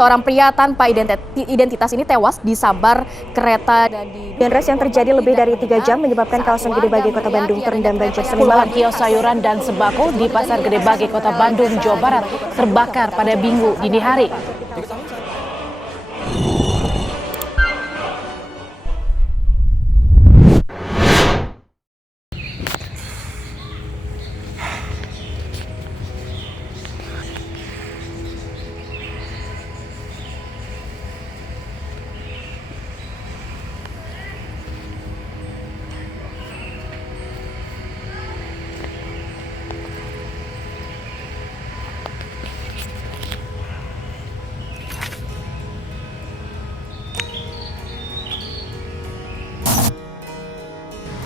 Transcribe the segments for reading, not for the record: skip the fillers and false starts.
seorang pria tanpa identitas ini tewas disambar kereta dan di yang terjadi lebih dari 3 jam menyebabkan kawasan Gedebage Kota Bandung terendam banjir Senin malam. Kios sayuran dan sembako di Pasar Gedebage Kota Bandung, Jawa Barat terbakar pada Minggu dini hari.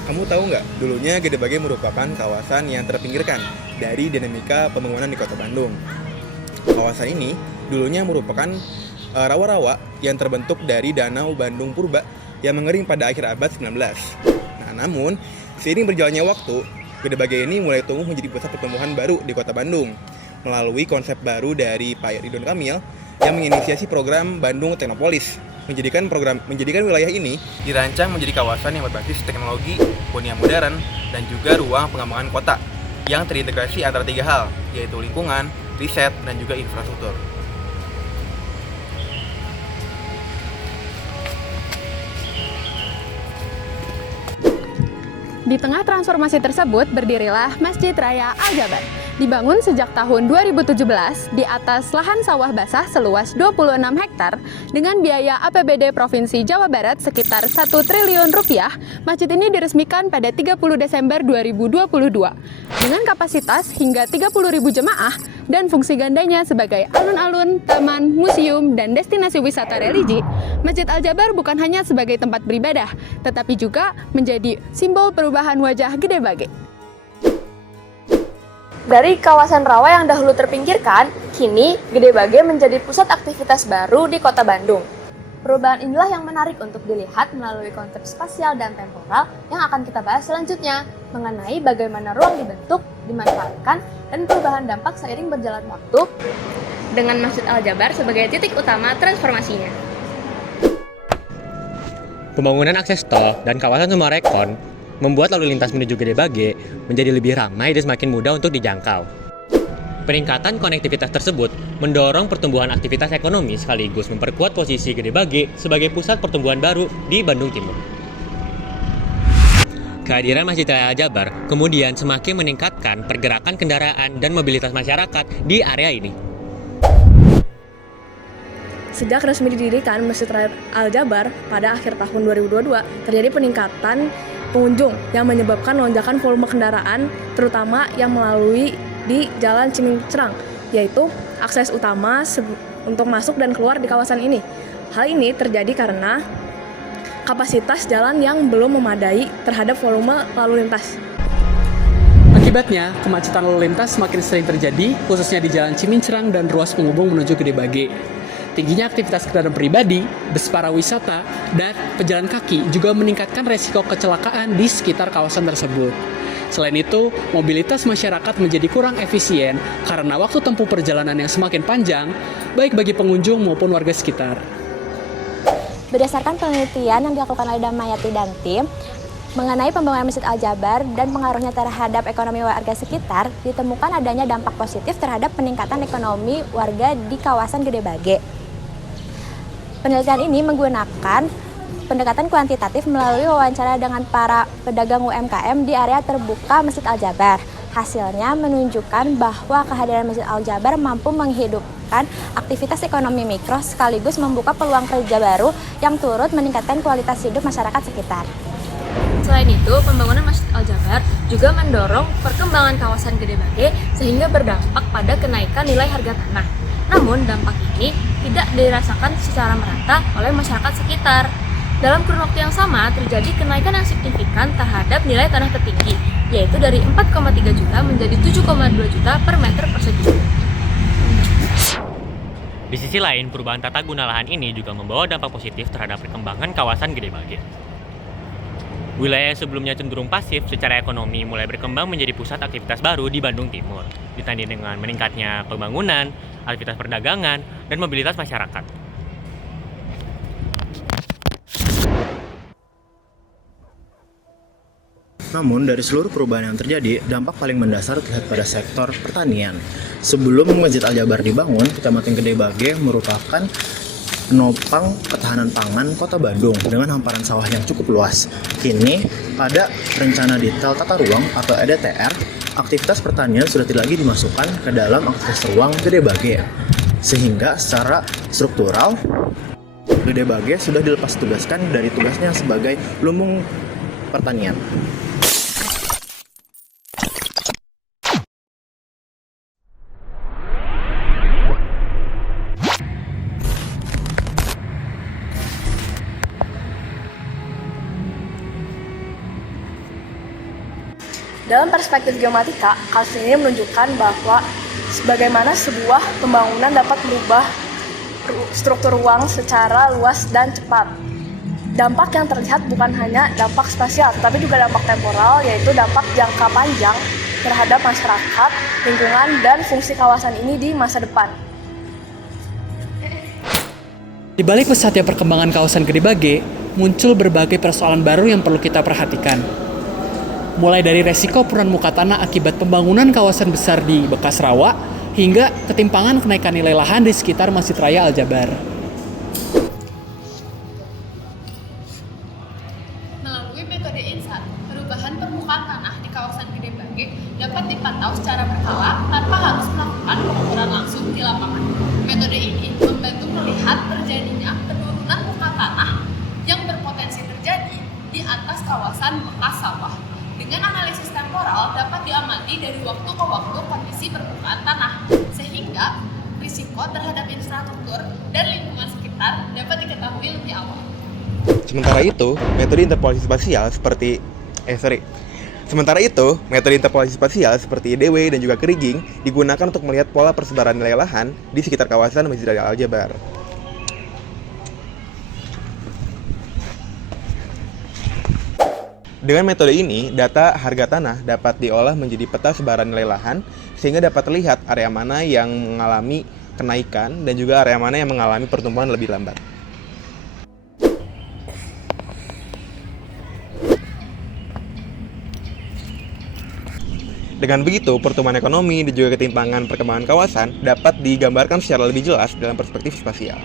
Kamu tahu nggak, dulunya Gedebage merupakan kawasan yang terpinggirkan dari dinamika pembangunan di Kota Bandung. Kawasan ini dulunya merupakan rawa-rawa yang terbentuk dari Danau Bandung Purba yang mengering pada akhir abad 19. Namun, seiring berjalannya waktu, Gedebage ini mulai tumbuh menjadi pusat pertumbuhan baru di Kota Bandung melalui konsep baru dari Pak Ridwan Kamil yang menginisiasi program Bandung Teknopolis. Menjadikan wilayah ini dirancang menjadi kawasan yang berbasis teknologi, hunian modern, dan juga ruang pengembangan kota yang terintegrasi antara 3 hal, yaitu lingkungan, riset, dan juga infrastruktur. Di tengah transformasi tersebut berdirilah Masjid Raya Al-Jabar. Dibangun sejak tahun 2017 di atas lahan sawah basah seluas 26 hektar dengan biaya APBD Provinsi Jawa Barat sekitar 1 triliun rupiah. Masjid ini diresmikan pada 30 Desember 2022 dengan kapasitas hingga 30.000 jemaah dan fungsi gandanya sebagai alun-alun, taman, museum, dan destinasi wisata religi. Masjid Al-Jabar bukan hanya sebagai tempat beribadah, tetapi juga menjadi simbol perubahan wajah Gedebage. Dari kawasan rawa yang dahulu terpinggirkan, kini Gedebage menjadi pusat aktivitas baru di Kota Bandung. Perubahan inilah yang menarik untuk dilihat melalui konsep spasial dan temporal yang akan kita bahas selanjutnya, mengenai bagaimana ruang dibentuk, dimanfaatkan, dan perubahan dampak seiring berjalan waktu dengan Masjid Al-Jabar sebagai titik utama transformasinya. Pembangunan akses tol dan kawasan Sumarekon membuat lalu lintas menuju Gedebage menjadi lebih ramai dan semakin mudah untuk dijangkau. Peningkatan konektivitas tersebut mendorong pertumbuhan aktivitas ekonomi sekaligus memperkuat posisi Gedebage sebagai pusat pertumbuhan baru di Bandung Timur. Kehadiran Masjid Raya Al-Jabar kemudian semakin meningkatkan pergerakan kendaraan dan mobilitas masyarakat di area ini. Sejak resmi didirikan Masjid Raya Al-Jabar pada akhir tahun 2022, terjadi peningkatan pengunjung yang menyebabkan lonjakan volume kendaraan, terutama yang melalui di Jalan Cimincrang, yaitu akses utama untuk masuk dan keluar di kawasan ini. Hal ini terjadi karena kapasitas jalan yang belum memadai terhadap volume lalu lintas. Akibatnya, kemacetan lalu lintas semakin sering terjadi, khususnya di Jalan Cimincrang dan ruas penghubung menuju Gedebage. Tingginya aktivitas kendaraan pribadi, bus para wisata, dan pejalan kaki juga meningkatkan resiko kecelakaan di sekitar kawasan tersebut. Selain itu, mobilitas masyarakat menjadi kurang efisien karena waktu tempuh perjalanan yang semakin panjang, baik bagi pengunjung maupun warga sekitar. Berdasarkan penelitian yang dilakukan oleh Damayati dan tim, mengenai pembangunan Masjid Al-Jabar dan pengaruhnya terhadap ekonomi warga sekitar, ditemukan adanya dampak positif terhadap peningkatan ekonomi warga di kawasan Gedebage. Penelitian ini menggunakan pendekatan kuantitatif melalui wawancara dengan para pedagang UMKM di area terbuka Masjid Al-Jabar. Hasilnya menunjukkan bahwa kehadiran Masjid Al-Jabar mampu menghidupkan aktivitas ekonomi mikro sekaligus membuka peluang kerja baru yang turut meningkatkan kualitas hidup masyarakat sekitar. Selain itu, pembangunan Masjid Al-Jabar juga mendorong perkembangan kawasan Gedebage sehingga berdampak pada kenaikan nilai harga tanah. Namun, dampak ini tidak dirasakan secara merata oleh masyarakat sekitar. Dalam kurun waktu yang sama, terjadi kenaikan yang signifikan terhadap nilai tanah tertinggi, yaitu dari 4,3 juta menjadi 7,2 juta per meter persegi. Di sisi lain, perubahan tata guna lahan ini juga membawa dampak positif terhadap perkembangan kawasan Gedebage. Wilayah yang sebelumnya cenderung pasif secara ekonomi mulai berkembang menjadi pusat aktivitas baru di Bandung Timur, ditandai dengan meningkatnya pembangunan, aktivitas perdagangan, dan mobilitas masyarakat. Namun, dari seluruh perubahan yang terjadi, dampak paling mendasar terlihat pada sektor pertanian. Sebelum Masjid Al-Jabar dibangun, Kecamatan Gede Bage merupakan penopang ketahanan pangan Kota Bandung dengan hamparan sawah yang cukup luas. Kini, pada rencana detail tata ruang atau EDTR, aktivitas pertanian sudah tidak lagi dimasukkan ke dalam aktivitas ruang Gede Bage. Sehingga secara struktural, Gede Bage sudah dilepas tugaskan dari tugasnya sebagai lumbung pertanian. Dalam perspektif geomatika, kasus ini menunjukkan bahwa bagaimana sebuah pembangunan dapat merubah struktur ruang secara luas dan cepat. Dampak yang terlihat bukan hanya dampak spasial, tapi juga dampak temporal, yaitu dampak jangka panjang terhadap masyarakat, lingkungan, dan fungsi kawasan ini di masa depan. Di balik pesatnya perkembangan kawasan Gede Bage, muncul berbagai persoalan baru yang perlu kita perhatikan. Mulai dari resiko penurunan muka tanah akibat pembangunan kawasan besar di bekas rawa, hingga ketimpangan kenaikan nilai lahan di sekitar Masjid Raya Al-Jabar. Melalui metode INSAT, perubahan permukaan tanah di kawasan Gede Bage dapat dipantau secara berkala tanpa harus melakukan pengukuran langsung di lapangan. Metode ini membantu melihat terjadinya penurunan muka tanah yang berpotensi terjadi di atas kawasan bekas sawah. Dengan analisis temporal dapat diamati dari waktu ke waktu kondisi permukaan tanah, sehingga risiko terhadap infrastruktur dan lingkungan sekitar dapat diketahui lebih awal. Sementara itu, metode interpolasi spasial seperti IDW dan juga Kriging digunakan untuk melihat pola persebaran nilai lahan di sekitar kawasan Masjid Raya Al-Jabar. Dengan metode ini, data harga tanah dapat diolah menjadi peta sebaran nilai lahan sehingga dapat terlihat area mana yang mengalami kenaikan dan juga area mana yang mengalami pertumbuhan lebih lambat. Dengan begitu, pertumbuhan ekonomi dan juga ketimpangan perkembangan kawasan dapat digambarkan secara lebih jelas dalam perspektif spasial.